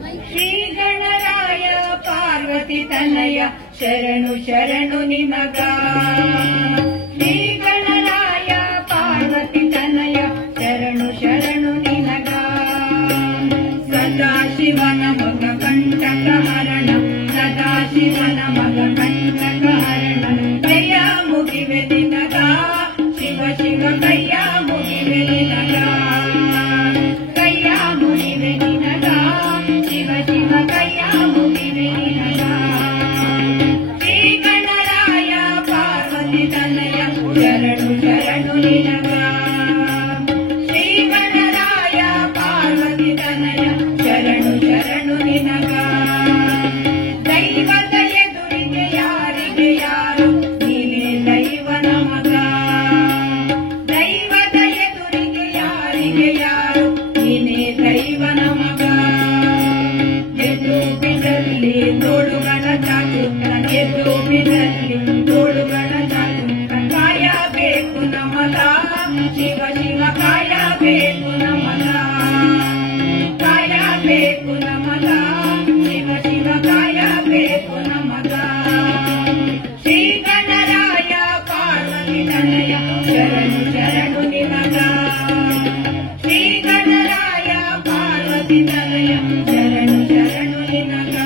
ಶ್ರೀ ಗಣರಾಯ ಪಾರ್ವತಿ ತನಯ ಶರಣು ಶರಣು ನಿಮಗ. ಶ್ರೀ ಗಣರಾಯ ಪಾರ್ವತಿ ತನಯ ಶರಣು ಶರಣು ನಿನಗ. ಸದಾಶಿವನ ಮಗ ಕಂಟಕ ಹರಣ, ಸದಾಶಿವನ ಮಗ ಕಂಟಕ ಹರಣ, ಕೈಯ ಮುಗಿವೆ ನಿನಗ. ಶಿವ ಶಿವ ಕೈಯ ಮುಗಿವೆ ನಿನಗ, ಕೈಯ ಮುಗಿವೆ ನಿನಗ. ಶಿವ ಶಿವ ಕೈಯ ಮುಗಿವೆ ನಿನಗ. ಶ್ರೀ ಗಣರಾಯ ಪಾರ್ವತಿ ತನಯ ಶರಣು ಶರಣು ನಿನಗ. ಶ್ರೀ ಗಣರಾಯ ಪಾರ್ವತಿ ತನಯ ಶರಣು ಶರಣು ನಿನಗ. ದೈವದ ಎದುರಿಗೆ ಯಾರಿಗೆ ಯಾರು, ನೀನೇ ದೈವನ ಮಗ. ದೈವದ ಎದುರಿಗೆ ಯಾರಿಗೆ ಯಾರು, ನೀನೇ ದೈವನ ಮಗ. ಎದ್ದು ಬಿದ್ದಲ್ಲಿ ತೋಳುಗಳ ಚಾಚುತ್ತ, ಎದ್ದು ಬಿದ್ದಲ್ಲಿ ತೋಳುಗಳ ಚಾಚುತ್ತ, ಕಾಯಬೇಕು ನಮಗ. ಶಿವ ಶಿವ ಕಾಯಬೇಕು ನಮಗ, ಕಾಯಬೇಕು ನಮಗ. ಶಿವ ಶಿವ ಕಾಯಬೇಕು ನಮಗ. ಶ್ರೀ ಗಣರಾಯ ಪಾರ್ವತಿ ತನಯ ಶರಣು ಶರಣು ನಿಮಗ. ಶ್ರೀ ಗಣರಾಯ ಪಾರ್ವತಿ ತನಯ ಶರಣು ಶರಣು ನಿನಗ.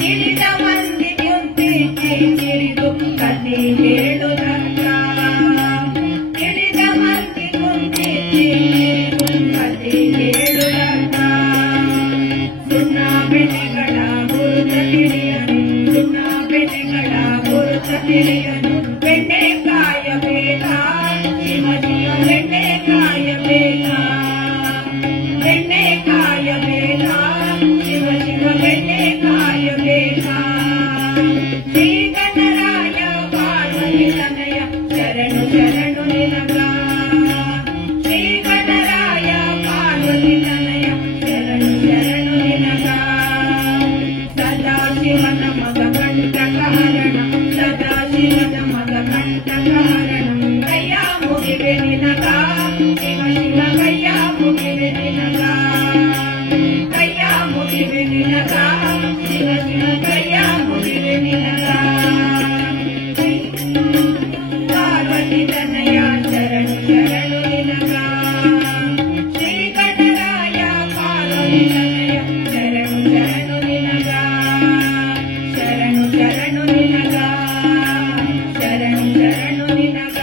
ತಿಳಿದ ಮಂದಿ ಕುಂತಿ ತಿಳಿದು ಕಥೆ ಹೇಳುದಕ್ಕ, ತಿಳಿದ ಮಂದಿ ಕುಂತಿ ತಿಳಿದು ಕಥೆ ಹೇಳುದಕ್ಕ. ಸುಣ್ಣ ಬೆಳೆಗಳ ಗುರುತ ತಿಳಿಯನು, ಸುಣ್ಣ ಬೆಳೆಗಳ ಗುರುತ ತಿಳಿಯನು. ಬೆಣ್ಣೆ ಕಾಯಬೇಕ, ಶಿವ ಶಿವ ಬೆಣ್ಣೆ ಕಾಯಬೇಕ, ಬೆಣ್ಣೆ ಕಾಯಬೇಕ. ಶಿವ ಶಿವ ಬೆಣ್ಣೆ ಕಾಯಬೇಕ. ಶ್ರೀ ಗಣರಾಯ ಪಾರ್ವತಿ ತನಯ ಶರಣು ಶರಣು ನಿನಗ. ಶ್ರೀ ಗಣರಾಯ ಪಾರ್ವತಿ ತನಯ ಶರಣು ಶರಣು ನಿನಗ. ಸದಾಶಿವನ ಮಗ ಕಂಟಕ ಹರಣ, ಸದಾಶಿವನ ಮಗ ಕಂಟಕ ಹರಣ, ಕೈಯ ಮುಗಿವೆ ನಿನಗ. ಶಿವ ಶಿವ ಕೈಯ ಮುಗಿವೆ ನಿನಗ, ಕೈಯ ಮುಗಿವೆ ನಿನಗ. ಶಿವ ಶಿವ ಕೈಯ ಮುಗಿವೆ ನಿನಗ. ಪಾರ್ವತಿ ತನಯ ಶರಣು ಶರಣು ನಿನಗ. ಶ್ರೀ ಗಣರಾಯ ಪಾರ್ವತಿ ತನಯ ಶರಣು ಶರಣು ನಿನಗ. ಶರಣು ಶರಣು ನಿನಗ, ಶರಣು ಶರಣು ನಿನಗ.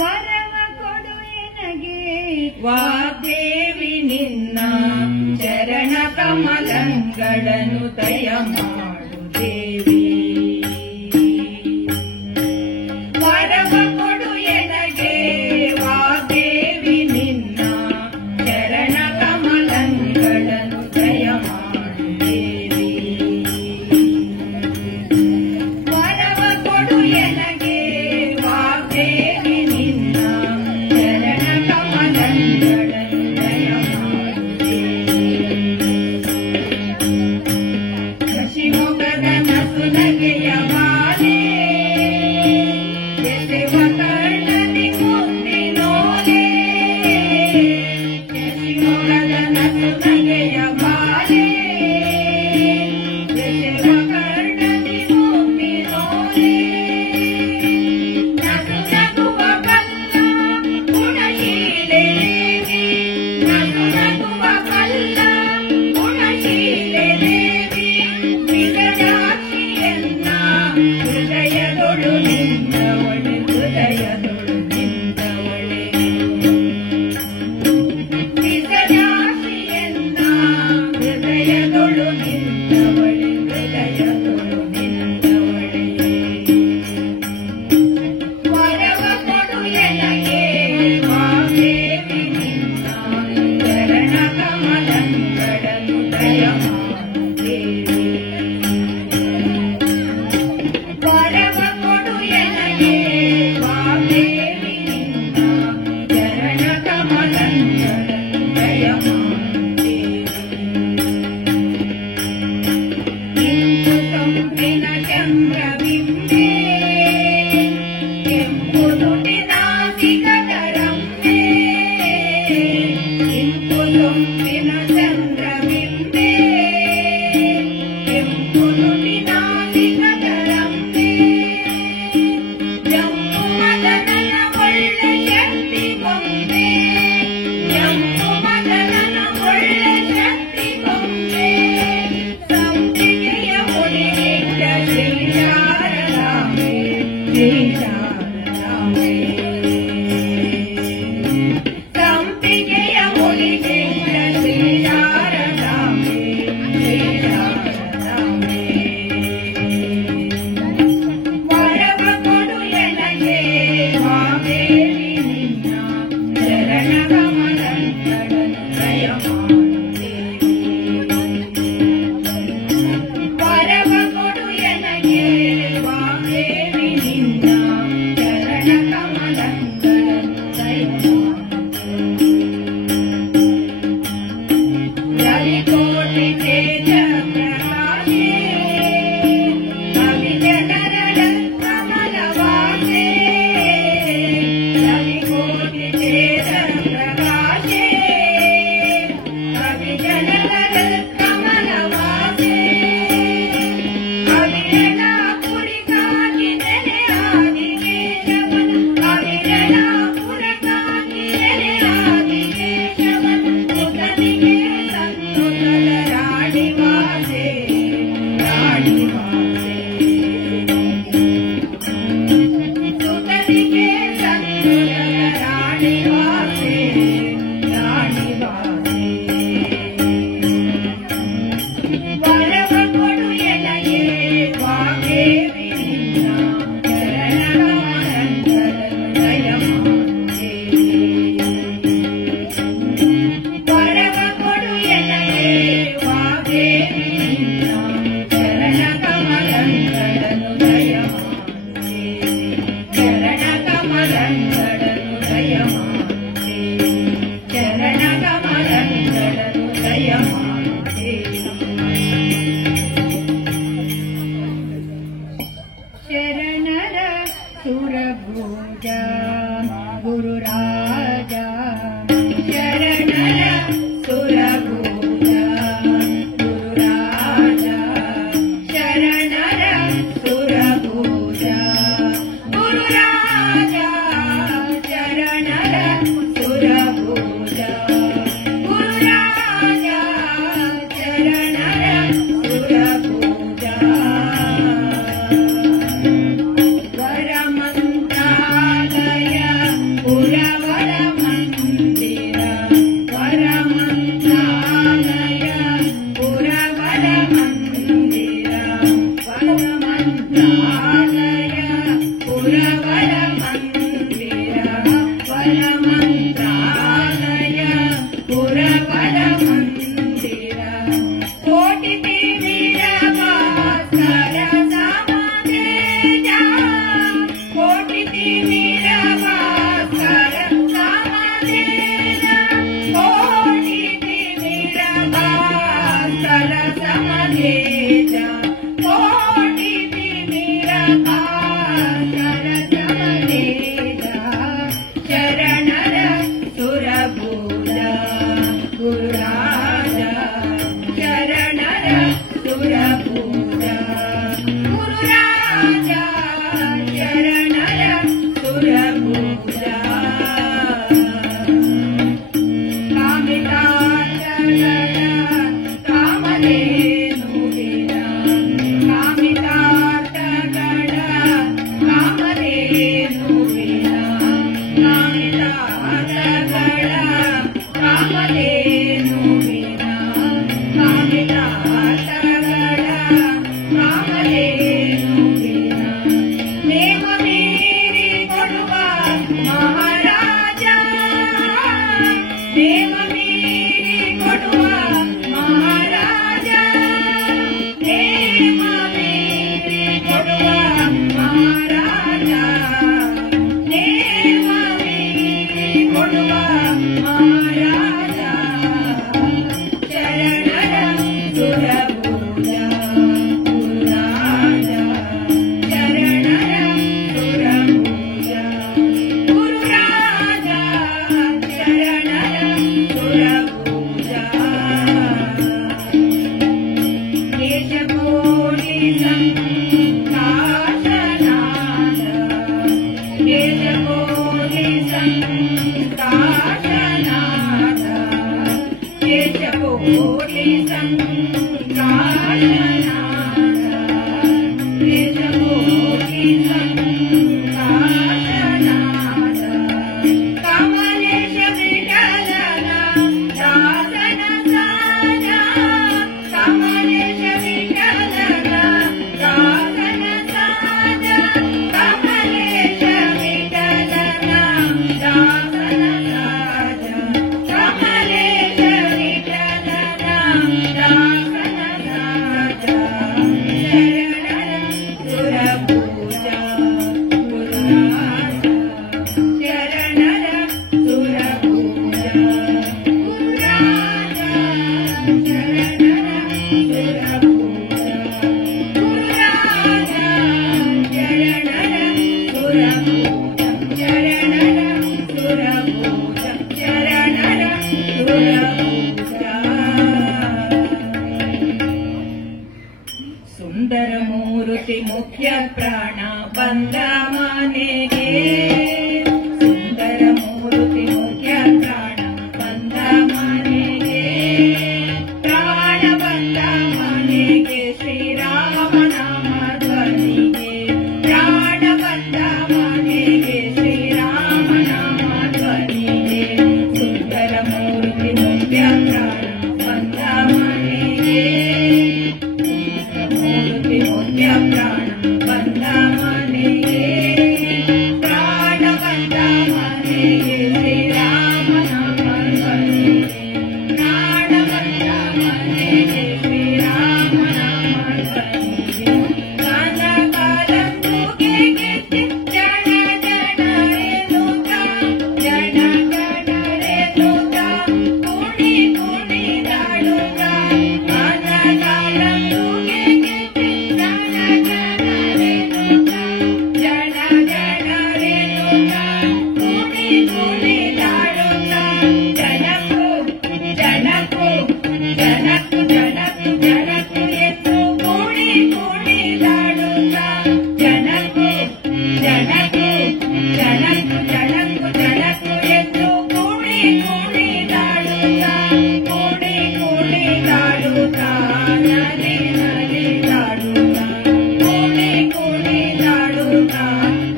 ವರವ ಕೊಡು ಎನಗೆ ವಾಗ್ದೇವಿ ನಿನ್ನ ಚರಣ ಕಮಲಗಳನ್ನು ದಯ ಮಾಡು ದೇವಿ. ವರವ ಕೊಡು ಎನಗೆ ವಾಗ್ದೇವಿ ನಿನ್ನ ಚರಣ ಕಮಲಗಳನ್ನು ದಯ ಮಾಡು ದೇವಿ. ವರವ ಕೊಡು ಎನಗೆ ವಾಗ್ದೇವಿ ನಿನ್ನ ಚರಣ ಕಮಲಗಳನ್ನು ದಯ ಮಾಡು ದೇವಿ. ಶಿವ Surabhuja ಮುಖ್ಯ ಪ್ರಾಣ ಬಂದ ಮನೆಗೆ ಸುಂದರ ಮೂರ್ತಿ ಮುಖ್ಯ ಪ್ರಾಣ ಬಂದ ಮನೆಗೆ ಪ್ರಾಣ ಬಂದ ಮನೆಗೆ ಶ್ರೀರಾಮನಾಮ ಧ್ವನಿಗೆ ಪ್ರಾಣ ಬಂದ ಮನೆಗೆ ಶ್ರೀರಾಮನಾಮ ಧ್ವನಿಗೆ ಸುಂದರ ಮೂರ್ತಿ ಮುಖ್ಯ ಪ್ರಾಣ ಬಂದ ಮನೆಗೆ ಮೂರ್ತಿ ಮುಖ್ಯ ಪ್ರಾಣ ಬಂದ ಮನೆಗೆ ಪ್ರಾಣ ಬಂದ ಮನೆಗೆ ಶ್ರೀರಾಮನಾಮ ಧ್ವನಿಗೆ ಪ್ರಾಣ ಬಂದ ಮನೆಗೆ ಶ್ರೀರಾಮನಾಮ ಧ್ವನಿಗೆ ಕಾಲ ಕಾಲಂದುಗೆ ಗೆದ್ದೆ ಜನ ಜನರೆನುತ ಜನ ಜನರೆನುತ ಕುಣಿ ಕುಣಿದಾಡುತ್ತ ಕಾಲ ಕಾಲಂದುಗೆ ಗೆದ್ದೆ ಜನ ಜನರೆನುತ ಜನ ಜನರೆನುತ ಕುಣಿ ಕುಣಿದಾಡುತ್ತ ಜನಕು ಜನಕು ಜನಕು ಜನಕು ಜನಕು ಎಂದು ಕುಣಿ ಕುಣಿದಾಡುತ್ತ ಜನಕು ಜನಕು ಜನಕು ಜನಕು ಜನಕು ಎಂದು ಕುಣಿ ಕುಣಿದಾಡುತ್ತ ಕುಣಿ ಕುಣಿದಾಡುತ್ತ ನಲಿ ನಲಿದಾಡುತ್ತ ಕುಣಿ ಕುಣಿದಾಡುತ್ತ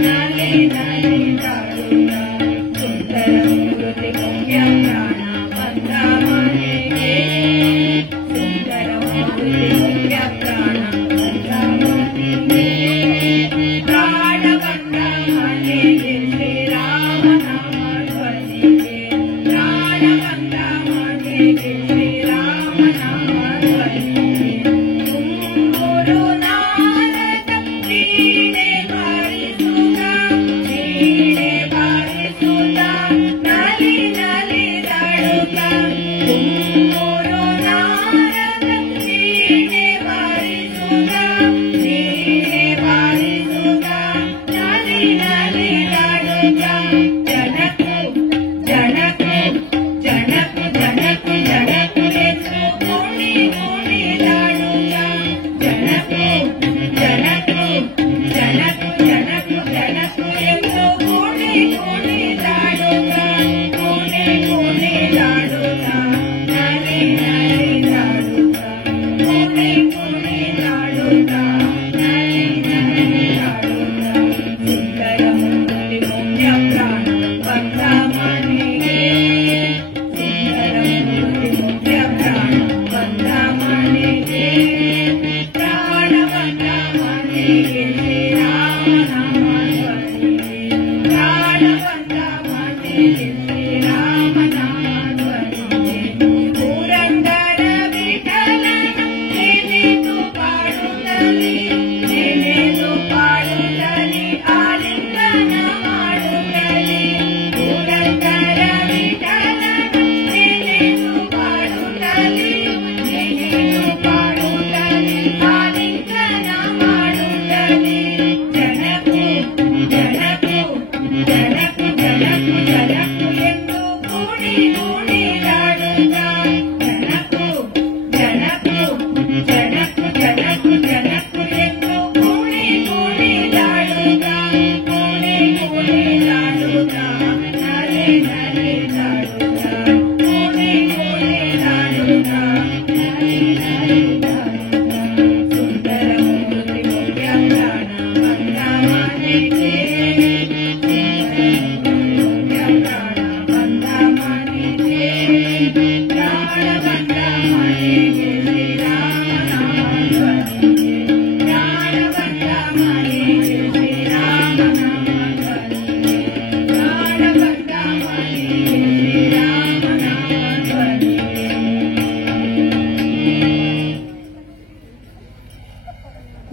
ನಲಿ ನಲಿದಾಡುತ್ತ ಸುಂದರ ಮೂರ್ತಿ ಮುಖ್ಯ ಪ್ರಾಣ ಬಂದ ಮನೆಗೆ ಸುಂದರ ಮೂರ್ತಿ ಮುಖ್ಯ ಪ್ರಾಣ ಬಂದ ಮನೆಗೆ ಪ್ರಾಣ ಬಂದ ಮನೆಗೆ ಶ್ರೀರಾಮನಾಮ ಧ್ವನಿಗೆ ಪ್ರಾಣ ಬಂದ ಮನೆಗೆ ಶ್ರೀರಾಮನಾಮ ಧ್ವನಿಗೆ ತುಂಬುರು ನಾರದ ವೀಣೆ ಬಾರಿಸುತ್ತ ವೀಣೆ ಬಾರಿಸುತ್ತ ನಲಿ ನಲಿದಾಡುತ್ತ ತುಂಬುರು ನಾರದ ವೀಣೆ ಬಾರಿಸುತ್ತ ವೀಣೆ ಬಾರಿಸುತ್ತ ನಲಿ ನಲಿದಾಡುತ್ತ ಜನಕು ಜನಕು ಜನಕು ಜನಕು ಜನಕು ಎಂದು ಕುಣಿ ಕುಣಿದಾಡುತ್ತ ಜನಕು ಜನಕು ಜನಕು ಜನಕು ಜನಕು ಎಂದು ಕುಣಿ ಕುಣಿದಾಡುತ್ತ ಕುಣಿ ಕುಣಿದಾಡುತ್ತ ನಲಿ ನಲಿದಾಡುತ್ತ ಕುಣಿ ಕುಣಿದಾಡುತ್ತ ನಲಿ ನಲಿದಾಡುತ್ತ ಸುಂದರ ಮೂರ್ತಿ ಮುಖ್ಯ ಪ್ರಾಣ ಬಂದ ಮನೆಗೆ ಸುಂದರ ಮೂರ್ತಿ ಮುಖ್ಯ ಪ್ರಾಣ ಬಂದ ಮನೆಗೆ ಪ್ರಾಣ ಬಂದ ಮನೆಗೆ ಶ್ರೀರಾಮನಾಮ ಧ್ವನಿಗೆ ಪ್ರಾಣ ಬಂದ ಮನೆಗೆ ಶ್ರೀರಾಮನಾಮ ಧ್ವನಿಗೆ ಪುರಂದರ ವಿಠಲನ ನೆನೆದು ಪಾಡುತ್ತಲಿ ನೆನೆದು ಪಾಡುತ್ತಲಿ ಆಲಿಂಗನ ಮಾಡುತ್ತಲಿ ಪುರಂದರ ವಿಠಲನ ನೆನೆದು ಪಾಡುತ್ತಲಿ ನೆನೆದು ಪಾಡುತ್ತಲಿ ಆಲಿಂಗನ ಮಾಡುತ್ತಲಿ ಜನಕು ಜನಕು ಜನಕು ಜನಕು ಜನಕು ಎಂದು ಕುಣಿ ಕುಣಿದಾಡುತ್ತ ಜನಕು ಜನಕು ಜನಕು ಜನಕು ಜನಕು ಎಂದು ಕುಣಿ ಕುಣಿದಾಡುತ್ತ ಕುಣಿ ಕುಣಿದಾಡುತ್ತ ನಲಿ ನಲಿದಾಡುತ್ತ ಕುಣಿ ಕುಣಿದಾಡುತ್ತ ನಲಿ ನಲಿದಾಡುತ್ತ ಸುಂದರ ಮೂರ್ತಿ ಮುಖ್ಯ ಪ್ರಾಣ ಬಂದ ಮನೆಗೆ ಸುಂದರ ಮೂರ್ತಿ ಮುಖ್ಯ ಪ್ರಾಣ ಬಂದ ಮನೆಗೆ ಪ್ರಾಣ ಬಂದ ಮನೆಗೆ ಶ್ರೀರಾಮನಾಮ ಧ್ವನಿಗೆ ಪ್ರಾಣ ಬಂದ ಮನೆಗೆ ಶ್ರೀರಾಮನಾಮ ಧ್ವನಿಗೆ ಪ್ರಾಣ ಬಂದ ಮನೆಗೆ ಶ್ರೀರಾಮನಾಮ ಧ್ವನಿಗೆ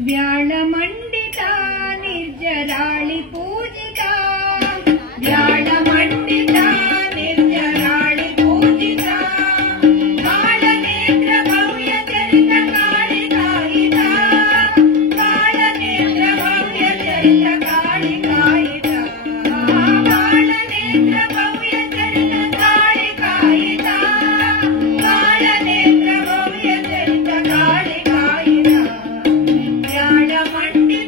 ವ್ಯಾಳ ಮಂಡಿತ ನಿರ್ಜರಾಳಿ ಪೂಜಿತ ವ್ಯಾಳ ಮಂಡಿತ ನಿರ್ಜರಾಳಿ ಪೂಜಿತ ಕಾಳ ನೇತ್ರ ಭವ್ಯ ಚರಿತ ಕಾಳಿ ಕಾಯಿತ ಕಾಳ ನೇತ್ರ ಭವ್ಯ ಚರಿತ ಕಾಳಿ ಕಾಯಿತ ಕಾಳ ನೇತ್ರ ಭವ್ಯ ಚರಿತ ಕಾಳಿ ಕಾಯಿತ ಕಾಳ ನೇತ್ರ ಭವ್ಯ ಚರಿತ ಕಾಳಿ ಕಾಯಿತ ವ್ಯಾಳ ಮಂಡಿತ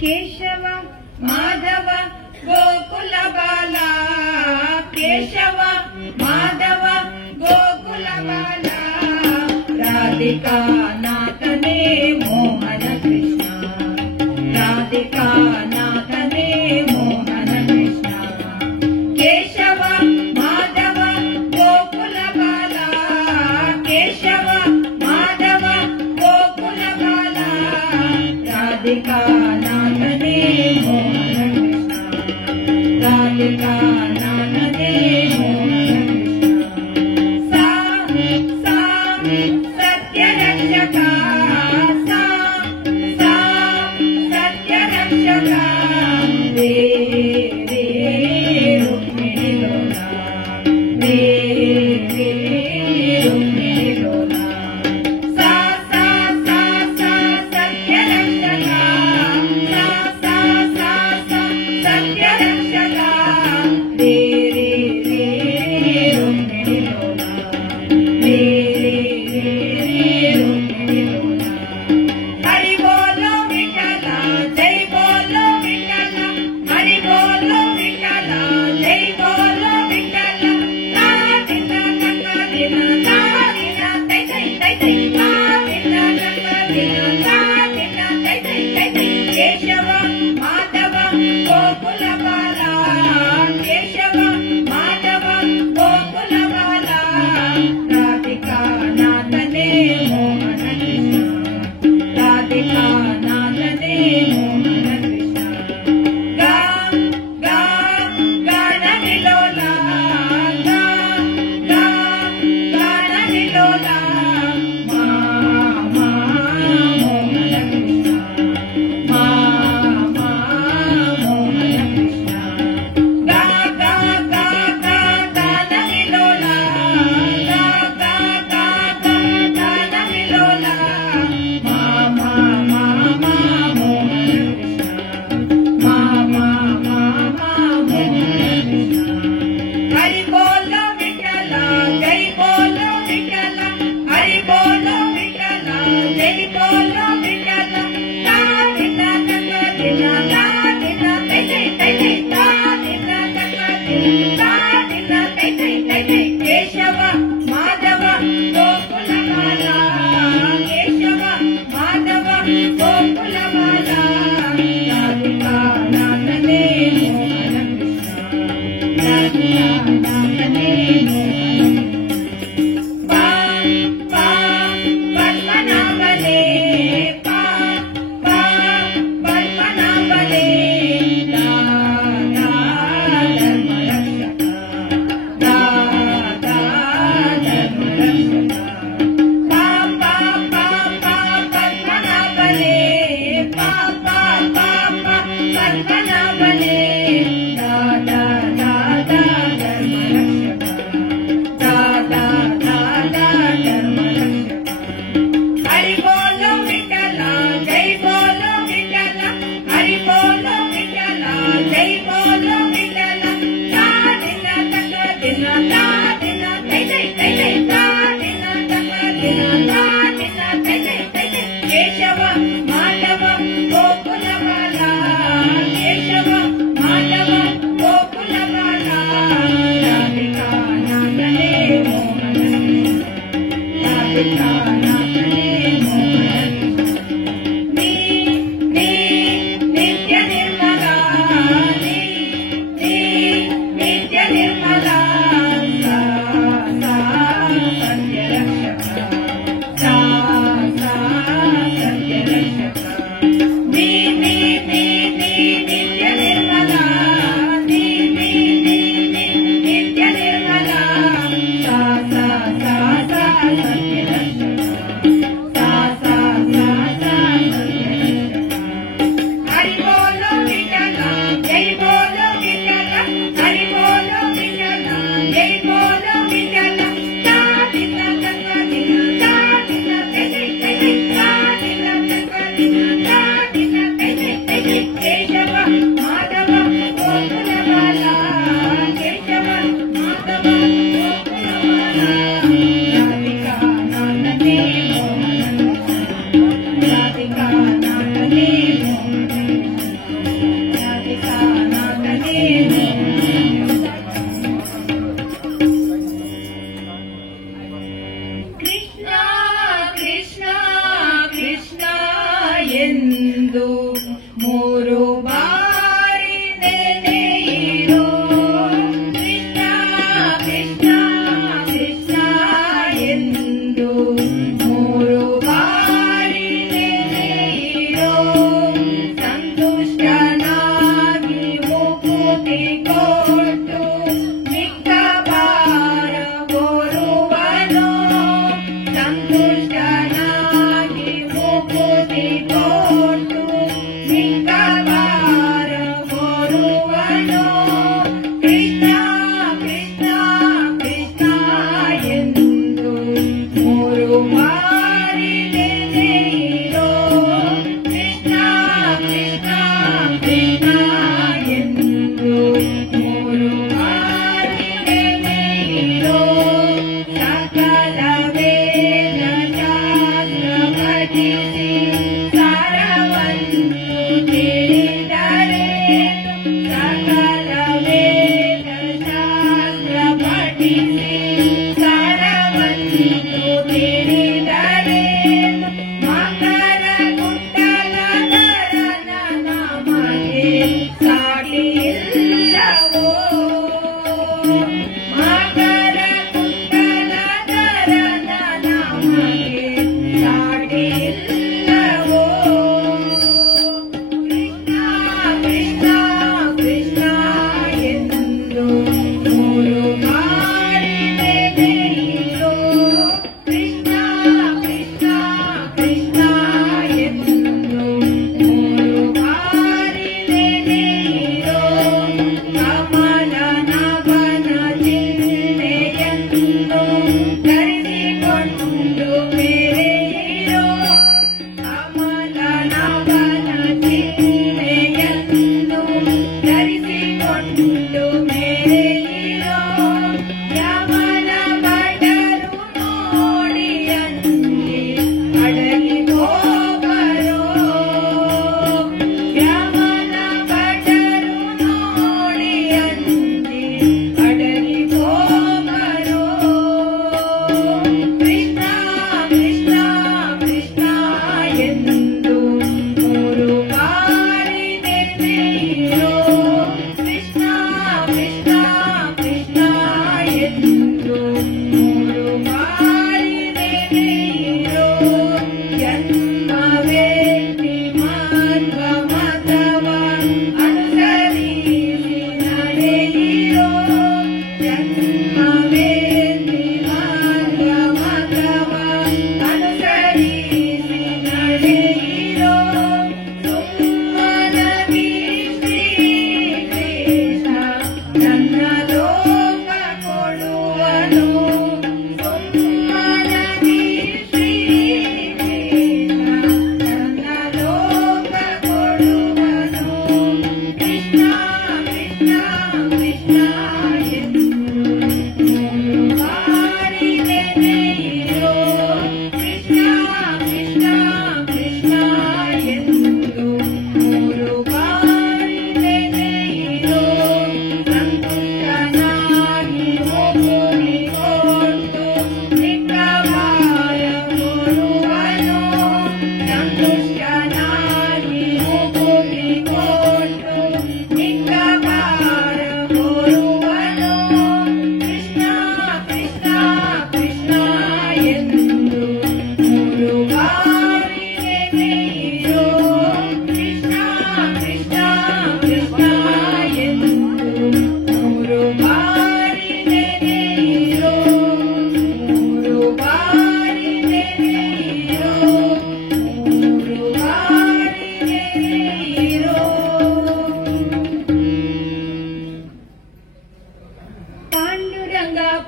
ಕೇಶವ ಮಾಧವ ಗೋಕುಲ ಬಾಲ, ಕೇಶವ ಮಾಧವ ಗೋಕುಲ ಬಾಲ, ರಾಧಿಕಾ ನಾಥನೇ ಮೋಹನ ಕೃಷ್ಣ, ರಾಧಿಕಾ ನಾಥನೇ ಮೋಹನ ಕೃಷ್ಣ. ಕೇಶವ ಮಾಧವ ಗೋಕುಲ ಬಾಲ, ಕೇಶವ ಮಾಧವ ಗೋಕುಲ ಬಾಲ, ರಾಧಿಕಾ ನಾಥನೇ ಮೋಹನ ಕೃಷ್ಣ, ರಾಧಿಕಾ ನಾಥನೇ ಮೋಹನ ಕೃಷ್ಣ. ಸಾ ಸಾ ಸತ್ಯ ರಕ್ಷಕ, ಸಾ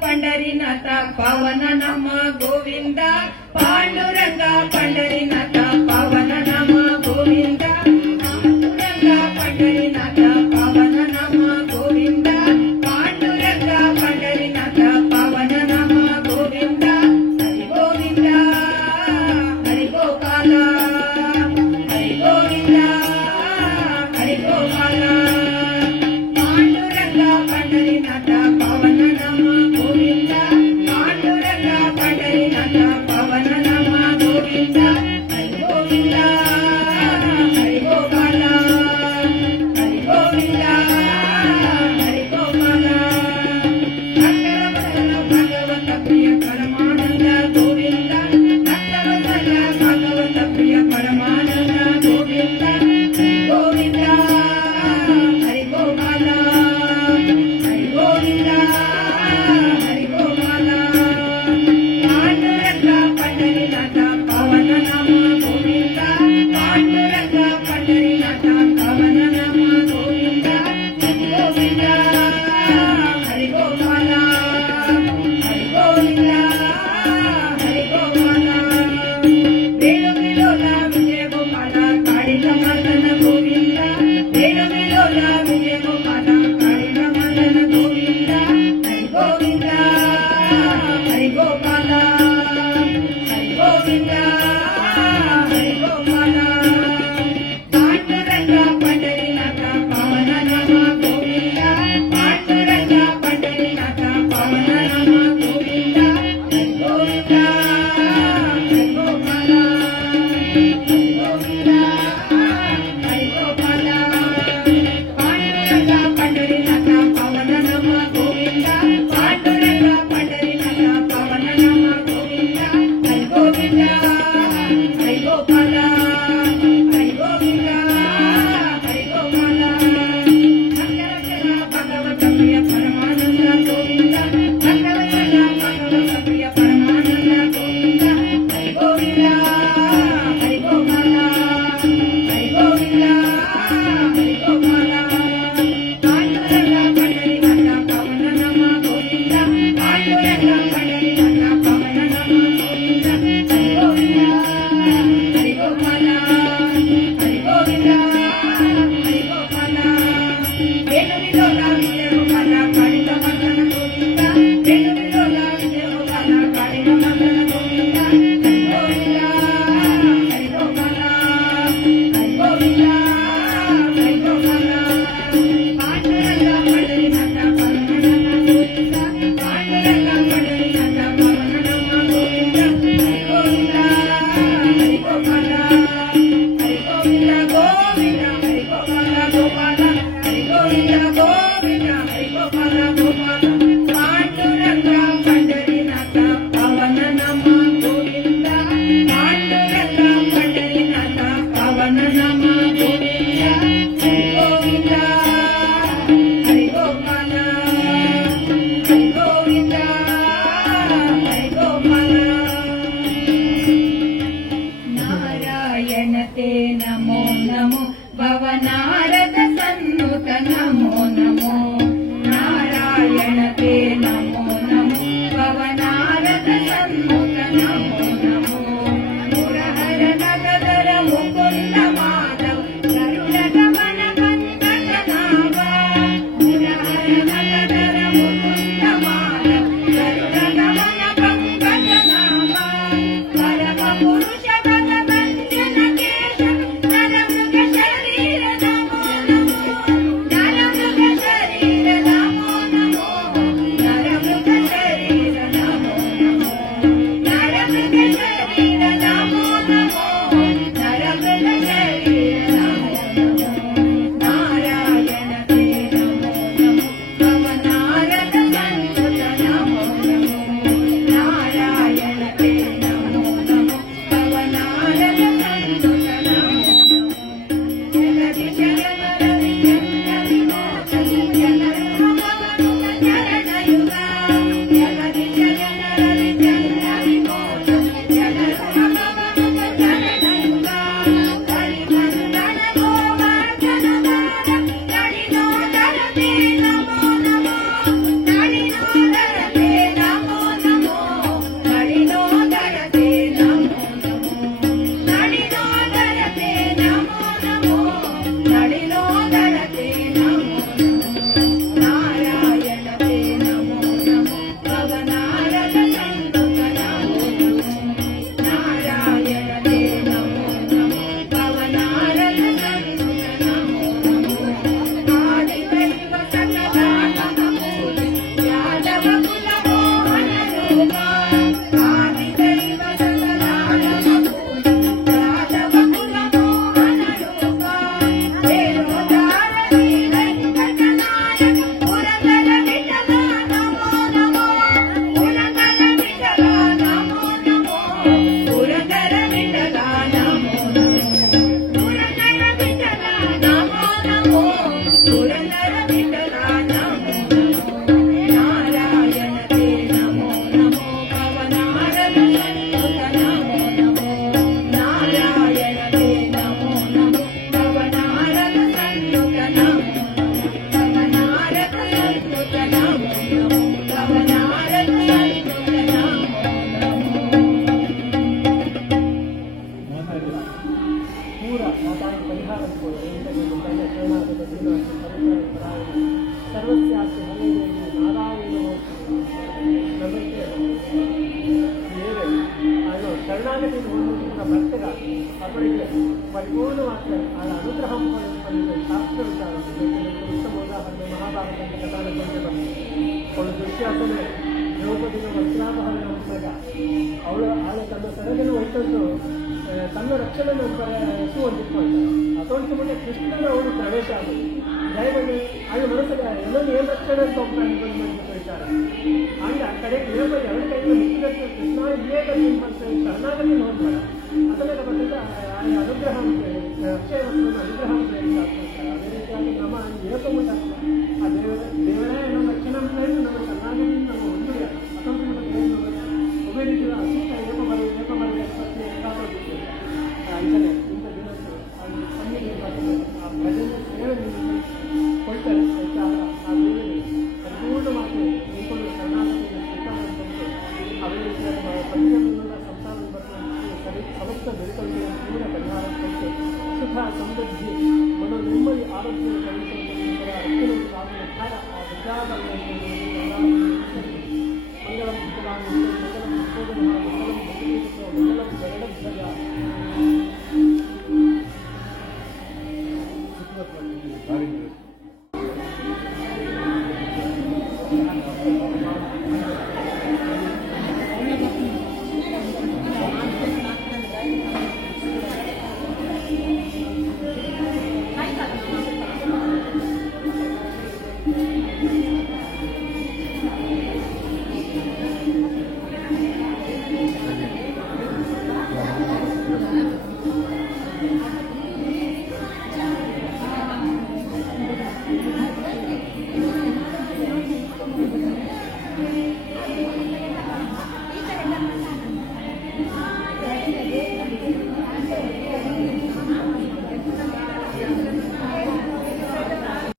पंढरीनाथ पावन नाम गोविंद पांडुरंग पंढरीनाथ पावन नाम गोविंद पांडुरंग पंढरीनाथ पावन नाम गोविंद पांडुरंग पंढरीनाथ पावन नाम गोविंद हरि गोविंद हरि गोपाल हरि गोविंद हरि गोपाल पांडुरंग पंढरीनाथ पावन नाम गोविंद पांडुरंग पंढरीनाथ पावन नाम गोविंद हरि गोविंद हरि गोपाल हरि गोविंद हरि गोपाल भगवत प्रिय परमानंद गोविंद भगवत प्रिय परमानंद गोविंद हरि गोविंद हरि गोपाल हरि गोविंद हरि गोपाल पांडुरंग पंढरीनाथ पावन नाम गोविंद पांडुरंग पंढरीनाथ पावन नाम गोविंद हरि गोविंद हरि गोपाल हरि गोविंद हरि गोपाल वेणुविलोला विजय गोपाल काಳಿಕ ಮರ್ದನ ಗೋವಿಂದ वेणुविलोला विजय गोपाल काಳಿಕ ಮರ್ದನ ಗೋವಿಂದ हरि गोविंद हरि गोपाल हरि गोविंद हरि गोपाल पांडुरंग पंढरीनाथ पावन नाम गोविंद पांडुरंग पंढरीनाथ पावन नाम गोविंद हरि गोविंद हरि गोपाल हरि गोविंद हरि गोपाल पांडुरंग पंढरीनाथ पावन नाम गोविंद पांडुरंग पंढरीनाथ पावन नाम गोविंद हरि गोविंद हरि गोपाल हरि गोविंद हरि गोपाल भगवत प्रिय परमानंद गोविंद भगवत प्रिय परमानंद गोविंद हरि गोविंद हरि गोपाल हरि गोविंद हरि गोपाल पांडुरंग पंढरीनाथ पावन नाम गोविंद पांडुरंग पंढरीनाथ पावन नाम गोविंद हरि गोविंद हरि गोपाल हरि गोविंद हरि गोपाल वेणुविलोला विजय गोपाल काಳಿಕ ಮರ್ದನ ಗೋವಿಂದ वेणुविलोला विजय गोपाल काಳಿಕ ಮರ್ದನ ಗೋವಿಂದ हरि गोविंद हरि गोपाल हरि गोविंद हरि गोपाल पांडुरंग पंढरीनाथ पावन नाम गोविंद पांडुरंग पंढरीनाथ ಅವರಿಗೆ ಪರಿಪೂರ್ಣವಾದ ಆ ಅನುಗ್ರಹಂ ಪಡೆದ ಶಾಸ್ತ್ರ ವಿಚಾರ ಉತ್ತಮ ಉದಾಹರಣೆ ಮಹಾಭಾರತ ಅಂತ ಕಥಾನಕಂತೆ ಬರ್ತದೆ. ಅವಳು ದುಶ್ಯಾಸನೆ ದ್ರೌಪದಿನ ವಸ್ತ್ರಾಪಹರಣ ಮಾಡಿದಾಗ ಅವಳು ತನ್ನ ಸರಗನ್ನು ಒಟ್ಟಂದು ತನ್ನ ರಕ್ಷಣೆ ಹೊಂದಿಟ್ಕೊಳ್ತಾಳೆ. ಅದೊಂದು ಕೃಷ್ಣನ ಅವಳು ಪ್ರವೇಶ ಆಗೋದು ದಯವಾಗಿ ಆಗ ಮನಸ್ಸಿಗೆ ಎಲ್ಲರೂ ಏನು ರಕ್ಷಣೆ ಅಂತ ಹೋಗ್ತಾನೆ ಬಂದು ಹೇಳ್ತಾರೆ. ಆಗ ಕಡೆಗೆ ಎರಡು ಕೈಯಿಂದ ಮುಟ್ಟಿದಷ್ಟು ಕೃಷ್ಣ ಇಲ್ಲೇ ಬಂದು ಶರಣಾಗತಿ ನೋಡ್ತಾಳೆ. ಅದನ್ನೆಲ್ಲ ಬಂದಾಗ ಆ ಅನುಗ್ರಹ ಅಕ್ಷಯ ವಸ್ತುವನ್ನು ಅನುಗ್ರಹ ಅಂತ ಹೇಳ್ತಾರೆ. ಅದೇ ರೀತಿಯಾಗಿ ನಮ್ಮ ಏಕಮುಟ ಆ ದೇವರೇ ನಮ್ಮ ರಕ್ಷಣೆ ನಮ್ಮ ಶರಣಾಗತಿ ನಮ್ಮ ಹೊಂದಿದೆ ಅಸಂಖ್ಯ ಒಬ್ಬೇ ರೀತಿಯ ಅಸೂತ ಏಕಮರ ಅಂಚನೆ ಇಂಥ ದಿನಗಳು ಆ ಭಜನೆ ಸೇವೆ ಕೊಡ್ತಾರೆ. ಆ ದೇವರಿಗೆ ಸಂಪೂರ್ಣವಾಗಿ ನಿಂತ್ಕೊಂಡು ಶರಣಾಗತಿಯನ್ನು ಸ್ವೀಕಾರ ಮಾಡಿಕೊಂಡು ಅದೇ ರೀತಿಯಾದ ಪ್ರತಿಯೊಂದನ್ನ ಸಂಸಾರದ ಬಗ್ಗೆ ಸಮಸ್ತ ಬೆಳೆಗಳಿಗೆ ಪೂರ್ಣ ಪರಿಹಾರ ಕೊಟ್ಟು ಸುಖ ಸಮೃದ್ಧಿ ಮನೋ ನೆಮ್ಮದಿ ಆರೋಗ್ಯ ಕಲಿಸುವುದರ ಅತ್ಯುನ್ನತ ನಿರ್ಧಾರ ಆ ವಿಚಾರದಲ್ಲಿ